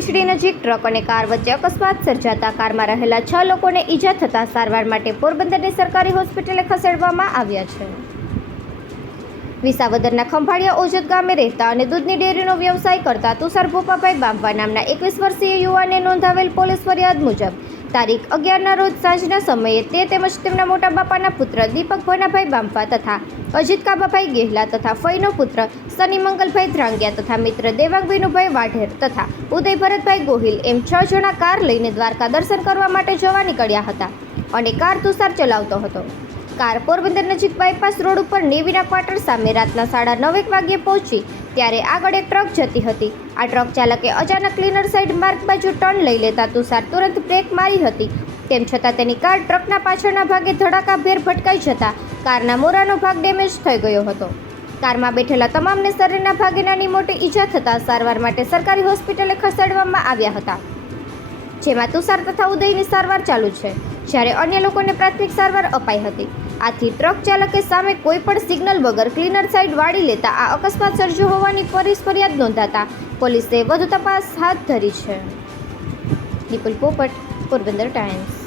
કુચડી નજીક ટ્રક અને કાર વચ્ચે અકસ્માત સર્જાતા કારમાં રહેલા છ લોકોને ઈજા થતાં સારવાર માટે પોરબંદરની સરકારી હોસ્પિટલે ખસેડવામાં આવ્યા છે. વિસાવદરના ખંભાળિયા ઓજત ગામે રહેતા અને દૂધની ડેરીનો વ્યવસાય કરતા તુષાર ભોપાભાઈ બાંભા નામના એકવીસ વર્ષીય યુવાને નોંધાવેલ પોલીસ ફરિયાદ મુજબ તારીખ અગિયારના રોજ સાંજના સમયે તે તેમજ તેમના મોટા બાપાના પુત્ર દીપક ભોનાભાઈ બાંફા તથા અજીત કાબાભાઈ ગેહલા તથા ફઈનો પુત્ર સની મંગલભાઈ ધ્રાંગિયા તથા મિત્ર દેવાંગ વિનુભાઈ વાઢેર તથા ઉદય ભરતભાઈ ગોહિલ એમ છ જણા કાર લઈને દ્વારકા દર્શન કરવા માટે જવા નીકળ્યા હતા અને કાર તુષાર ચલાવતો હતો. કાર પોરબંદર નજીક બાયપાસ રોડ ઉપર નેવીના ક્વાર્ટર સામે રાતના સાડા નવેક વાગ્યે પહોંચી ત્યારે આગળ એક ટ્રક જતી હતી. આ ટ્રક ચાલકે અચાનક ક્લીનર સાઈડ માર્ગ બાજુ ટર્ન લઈ લેતા તુષાર તુરંત બ્રેક મારી હતી. તેમ છતાં તેની કાર ટ્રકના પાછળના ભાગે ધડાકાભેર ભટકાઈ જતા કારના મોરાનો ભાગ ડેમેજ થઈ ગયો હતો. કારમાં બેઠેલા તમામને શરીરના ભાગે નાની મોટી ઈજા થતાં સારવાર માટે સરકારી હોસ્પિટલે ખસેડવામાં આવ્યા હતા. જેમાં તુષાર તથા ઉદયની સારવાર ચાલુ છે. જ્યારે અન્ય લોકોને પ્રાથમિક સારવાર અપાઈ હતી. આથી ટ્રક ચાલકે સામે કોઈ પણ સિગ્નલ વગર ક્લીનર સાઈડ વાળી લેતા આ અકસ્માત સર્જ્યો હોવાની પોલીસ ફરિયાદ નોંધાતા પોલીસે વધુ તપાસ હાથ ધરી છે. નિપુલ પોપટ, પોરબંદર ટાઈમ્સ.